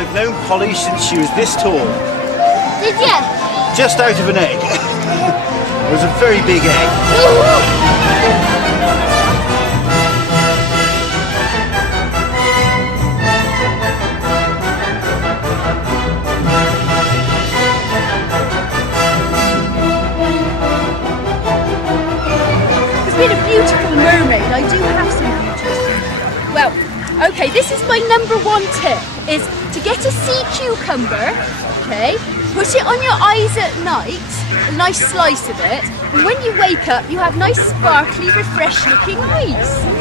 I've known Polly since she was this tall. Did you? Just out of an egg. It was a very big egg. Been a beautiful mermaid. I do have some beauties. Well, okay, this is my number one tip, is to get a sea cucumber, okay, put it on your eyes at night, a nice slice of it, and when you wake up you have nice sparkly, refreshed looking eyes.